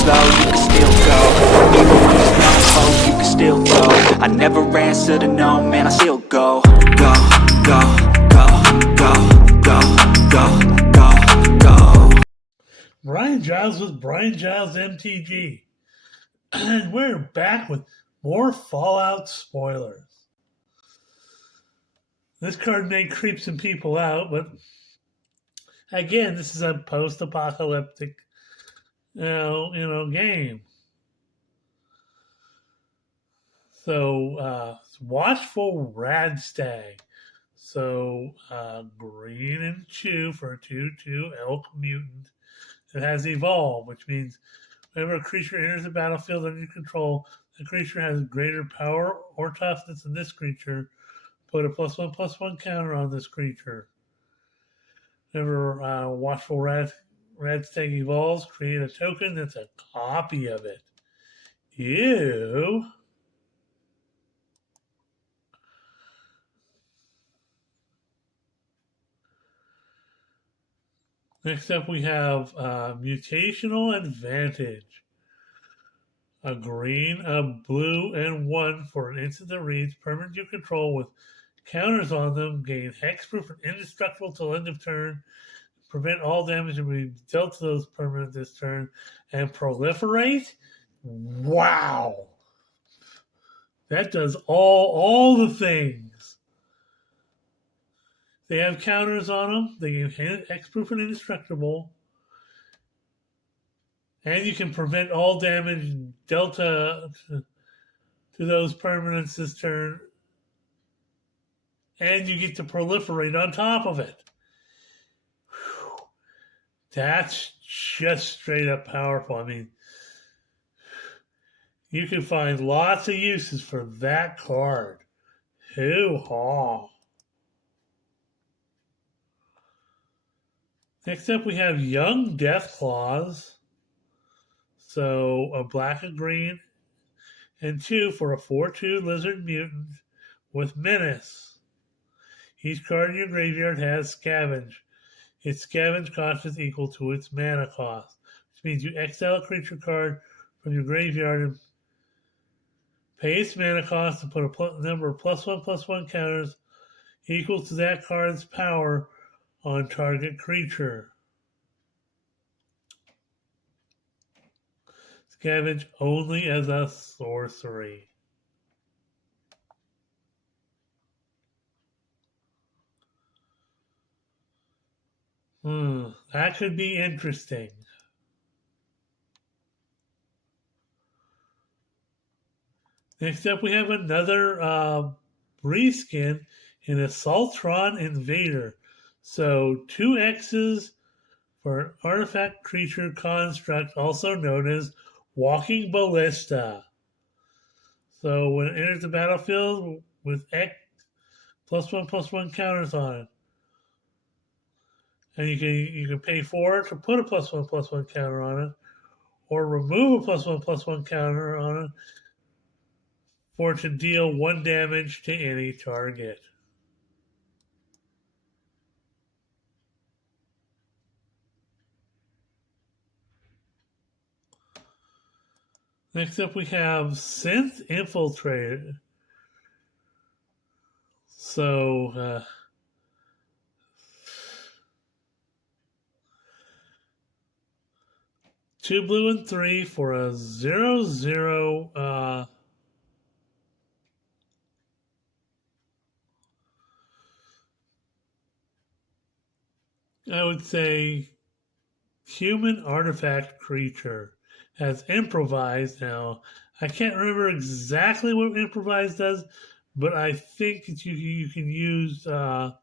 slow, you can still go. Even when there's no hope, you can still go. I never answer to no, man, I still go. Go, go, go, go, go, go, go, go. Brian Giles with Brian Giles MTG. And we're back with more Fallout spoilers. This card may creep some people out, but again, this is a post-apocalyptic, game. So, Watchful Radstag. So, green and 2 for a 2/2 elk mutant. It has evolve, which means whenever a creature enters the battlefield under your control, the creature has greater power or toughness than this creature. Put a +1/+1 counter on this creature. Whenever Watchful Radstag evolves, create a token that's a copy of it. Ew. Next up, we have Mutational Advantage. A green, a blue, and 1 for an instant that reads permanent you control with counters on them. Gain hexproof and indestructible till end of turn. Prevent all damage to be dealt to those permanents this turn. And proliferate? Wow! That does all the things. They have counters on them. They give hexproof and indestructible. And you can prevent all damage dealt to those permanents this turn. And you get to proliferate on top of it. Whew. That's just straight up powerful. I mean, you can find lots of uses for that card. Hoo-haw. Next up, we have Young Deathclaws. So, a black and green, and 2 for a 4/2 lizard mutant with menace. Each card in your graveyard has scavenge. Its scavenge cost is equal to its mana cost, which means you exile a creature card from your graveyard and pay its mana cost and put a number of +1/+1 counters equal to that card's power on target creature. Scavenge only as a sorcery. That could be interesting. Next up, we have another reskin in Assaultron Invader. So 2 X's for an artifact creature construct, also known as Walking Ballista. So when it enters the battlefield with X +1/+1 counters on it. And you can pay 4 to put a +1/+1 counter on it, or remove a +1/+1 counter on it for it to deal 1 damage to any target. Next up, we have Synth Infiltrator. So, 2 blue and 3 for a 0/0. I would say human artifact creature has improvise. Now, I can't remember exactly what improvise does, but I think that you can use tap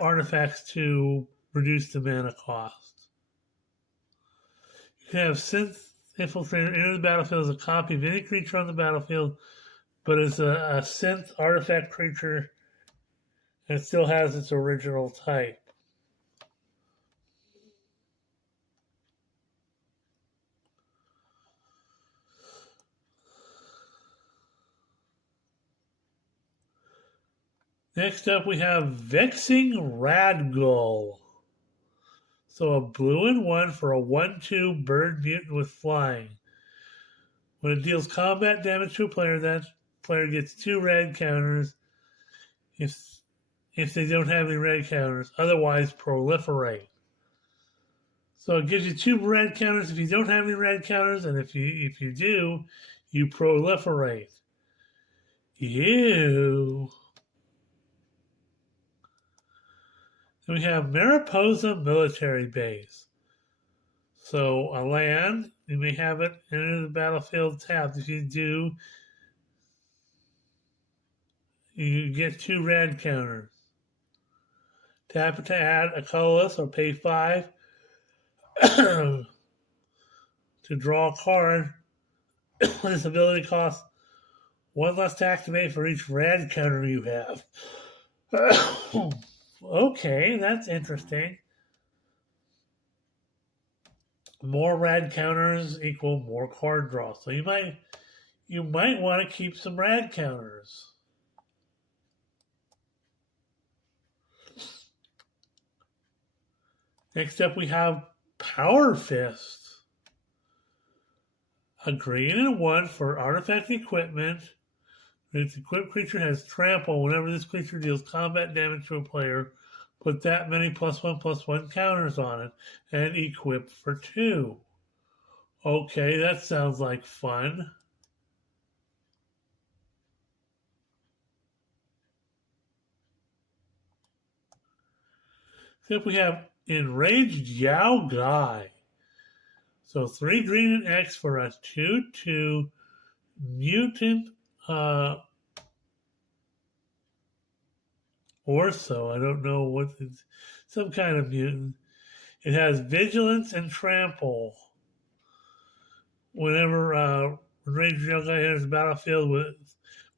artifacts to reduce the mana cost. You can have Synth Infiltrator enter the battlefield as a copy of any creature on the battlefield, but it's a synth artifact creature and it still has its original type. Next up, we have Vexing Radgull. So a blue and 1 for a 1/2 bird mutant with flying. When it deals combat damage to a player, that player gets 2 red counters if they don't have any red counters. Otherwise, proliferate. So it gives you 2 red counters if you don't have any red counters, and if you do, you proliferate. Ew. Then we have Mariposa Military Base. So a land, you may have it enter the battlefield tapped. If you do, you get 2 red counters. Tap it to add a colorless or pay 5 to draw a card. This ability costs 1 less to activate for each red counter you have. Okay, that's interesting. More red counters equal more card draw. So you might want to keep some red counters. Next up we have Power Fist. A green and a 1 for artifact equipment. Its equipped creature has trample. Whenever this creature deals combat damage to a player, put that many +1/+1 counters on it and equip for 2. Okay, that sounds like fun. Except we have Enraged Yao Guai. So 3 green and X for a 2/2 mutant Orso. I don't know what it's, some kind of mutant. It has vigilance and trample. Whenever Enraged Yao Guai enters the battlefield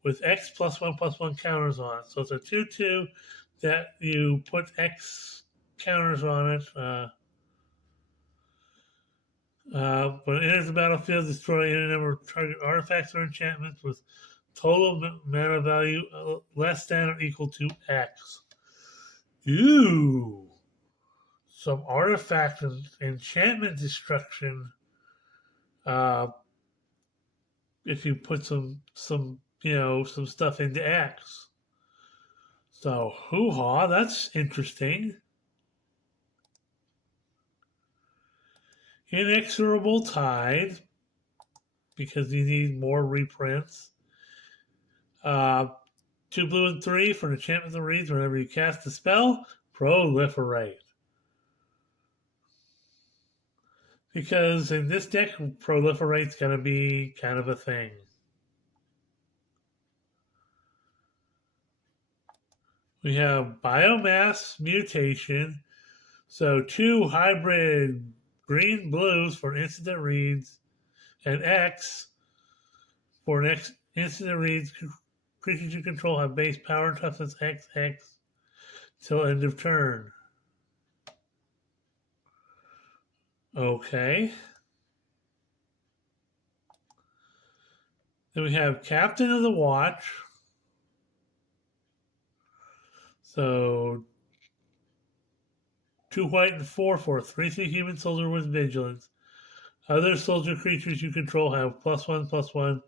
with X +1/+1 counters on it. So it's a 2/2 that you put X counters on it. When it enters the battlefield, destroy any number of target artifacts or enchantments with total mana value less than or equal to X. Ooh. Some artifact and enchantment destruction. If you put some stuff into X. So, hoo-ha, that's interesting. Inexorable Tide, because you need more reprints. 2 blue and 3 for enchantment that reads whenever you cast a spell, proliferate. Because in this deck, proliferate's going to be kind of a thing. We have Biomass Mutation. So 2 hybrid green blues for instant that reads, and X for an instant that reads. Creatures you control have base power and toughness XX till end of turn. Okay. Then we have Captain of the Watch. So 2 white and 4 for a 3/3 human soldier with vigilance. Other soldier creatures you control have +1/+1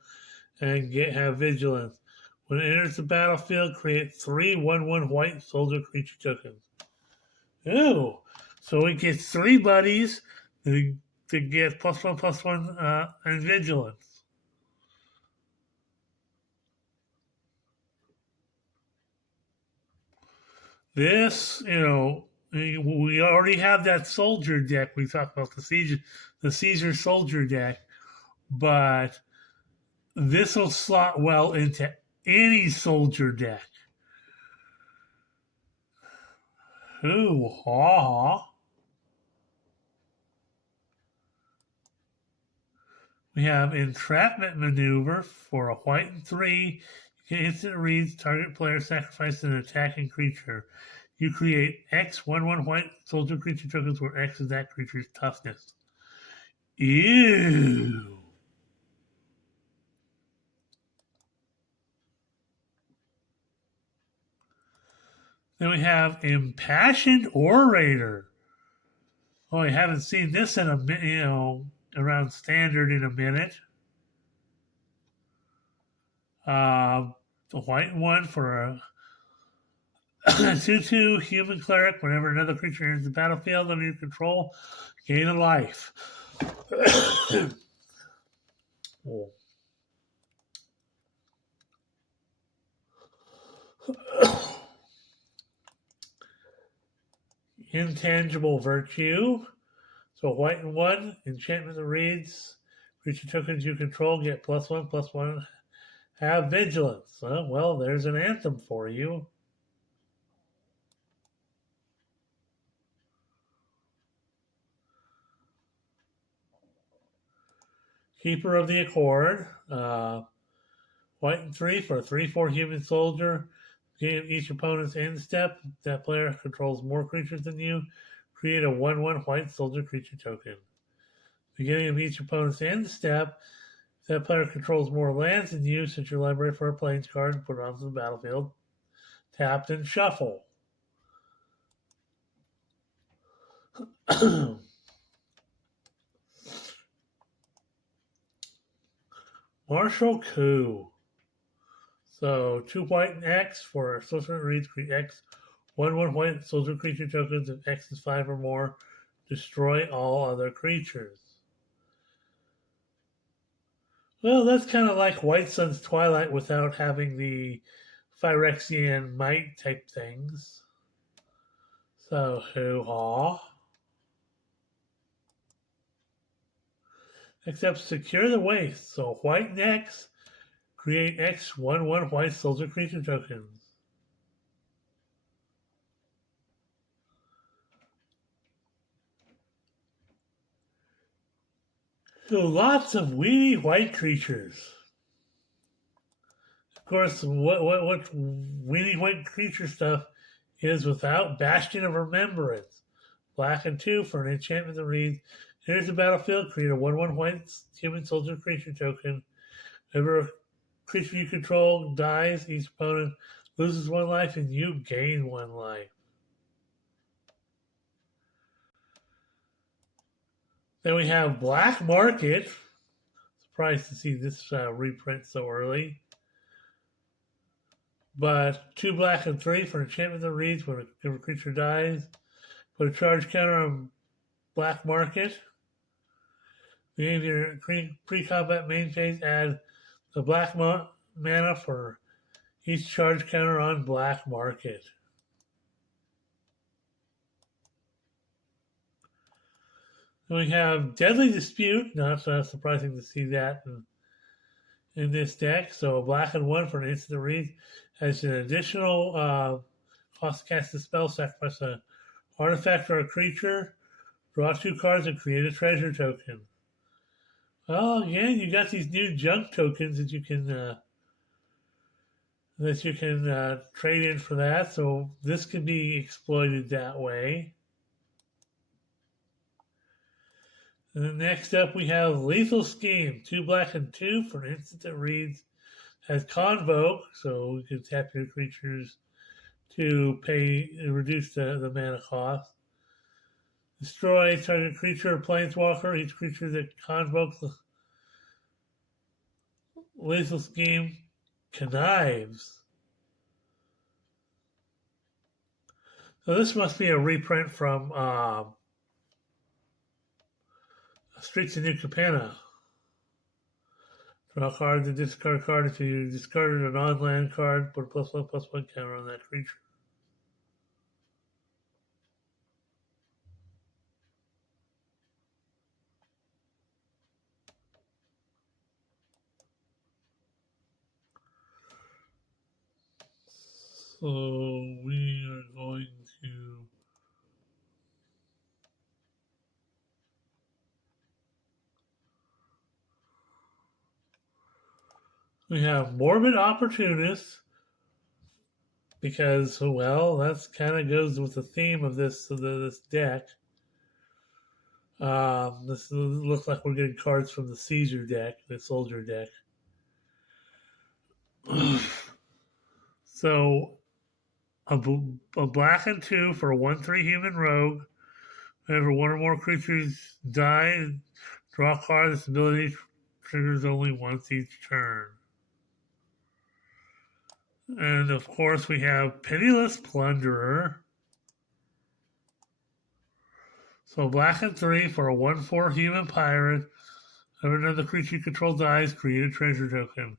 and have vigilance. When it enters the battlefield, create 3 1/1 white soldier creature tokens. Ew. So it gets 3 buddies to get +1/+1 and vigilance. This, we already have that soldier deck. We talked about the Caesar soldier deck, but this will slot well into any soldier deck. Hoo-ha. We have Entrapment Maneuver for a white and 3. You can instant reads target player sacrifice an attacking creature. You create X 1/1 white soldier creature tokens where X is that creature's toughness. Ew. Then we have Impassioned Orator. Well, I haven't seen this in around standard in a minute. The white one for a 2/2 human cleric. Whenever another creature enters the battlefield under your control, gain a life. Oh. Intangible virtue. So white and one, enchantment that reads, creature tokens you control get +1/+1, have vigilance. Well, there's an anthem for you. Keeper of the Accord. White and 3 for a 3/4 human soldier. Beginning of each opponent's end step, that player controls more creatures than you. Create a 1/1 white soldier creature token. Beginning of each opponent's end step, if that player controls more lands than you, set your library for a plains card and put it onto the battlefield. Tapped and shuffle. Martial Coup. So 2 white and X for a sorcerer that reads create X. 1/1 white soldier creature tokens. If X is 5 or more, destroy all other creatures. Well, that's kind of like White Sun's Twilight without having the Phyrexian might type things. So, hoo-ha. Except secure the waste. So, white and X, create X 1/1 white soldier creature tokens. So, lots of weedy white creatures. Of course, what weedy white creature stuff is without Bastion of Remembrance. Black and 2 for an enchantment that reads, here's the battlefield, create a 1/1 white human soldier creature token. Whenever a creature you control dies, each opponent loses 1 life and you gain 1 life. Then we have Black Market. Surprised to see this reprint so early. But 2 black and 3 for enchantment that reads, when a creature dies, put a charge counter on Black Market. Beginning your pre-combat main phase, add the black mana for each charge counter on Black Market. Then we have Deadly Dispute. Not surprising to see that in this deck. So a black and 1 for an instant that reads has an additional cost to cast a spell, sacrifice an artifact or a creature, draw 2 cards, and create a treasure token. Well, again, you got these new junk tokens that you can trade in for that. So this can be exploited that way. And then next up, we have Lethal Scheme. 2 black and 2 for an instant that reads, has Convoke, so you can tap your creatures to reduce the mana cost. Destroy target creature or planeswalker. Each creature that convokes the Lethal Scheme connives. So this must be a reprint from Streets of New Capenna. Draw a card, then discard a card. If you discarded an on-land card, put a +1/+1 counter on that creature. So we are going to we have Morbid Opportunist because, well, that's kind of goes with the theme of this deck. This looks like we're getting cards from the Caesar deck, the Soldier deck. So a black and 2 for a 1/3 human rogue. Whenever one or more creatures die, draw a card. This ability triggers only once each turn. And of course, we have Pitiless Plunderer. So black and 3 for a 1/4 human pirate. Whenever another creature you control dies, create a treasure token.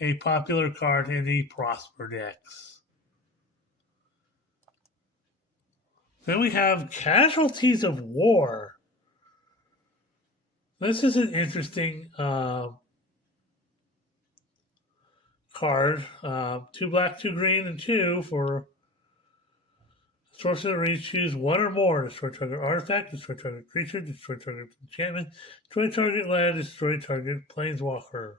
A popular card in the Prosper decks. Then we have Casualties of War. This is an interesting card. 2 black, 2 green, and 2 for Sorcerer Reach. Choose 1 or more. Destroy target artifact, destroy target creature, destroy target enchantment, destroy target land, destroy target planeswalker.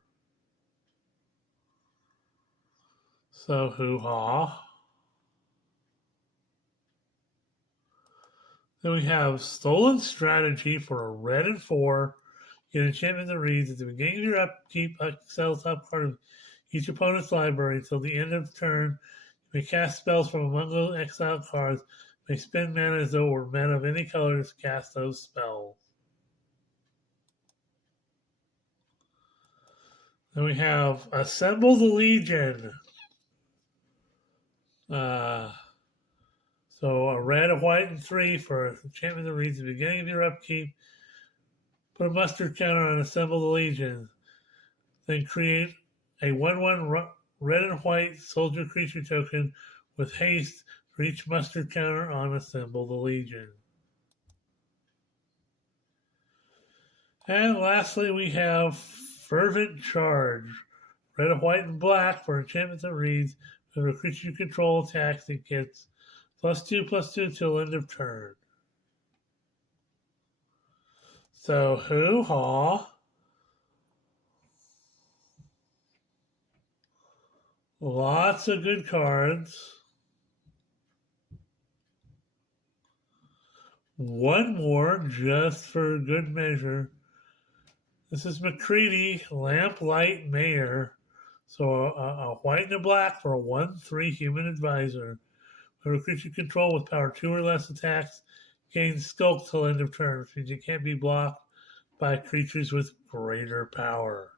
So, hoo-ha. Then we have Stolen Strategy for a red and 4. Get an enchantment that reads, at the beginning of your upkeep, exile the top card of each opponent's library until the end of the turn. You may cast spells from among those exiled cards. You may spend mana as though it were mana of any color to cast those spells. Then we have Assemble the Legion. So a red, a white, and 3 for an enchantment that reads, at the beginning of your upkeep. Put a muster counter on Assemble the Legion. Then create a 1/1 red and white soldier creature token with haste for each muster counter on Assemble the Legion. And lastly, we have Fervent Charge. Red, and white, and black for enchantment that reads, when a creature you control attacks, it gets +2/+2 till end of turn. So, hoo-ha. Lots of good cards. One more, just for good measure. This is McCready, Lamplight Mayor. So a white and a black for a 1/3 human advisor. When a creature you control with power 2 or less attacks gains Skulk till end of turn, which means it can't be blocked by creatures with greater power.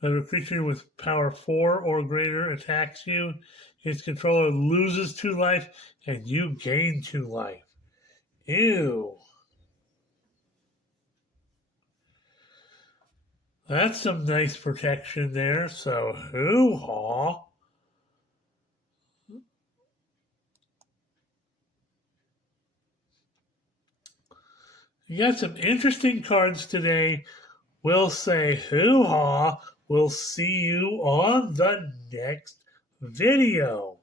When a creature with power 4 or greater attacks you, its controller loses 2 life and you gain 2 life. Ew. That's some nice protection there, so hoo-ha. You got some interesting cards today. We'll say hoo-ha. We'll see you on the next video.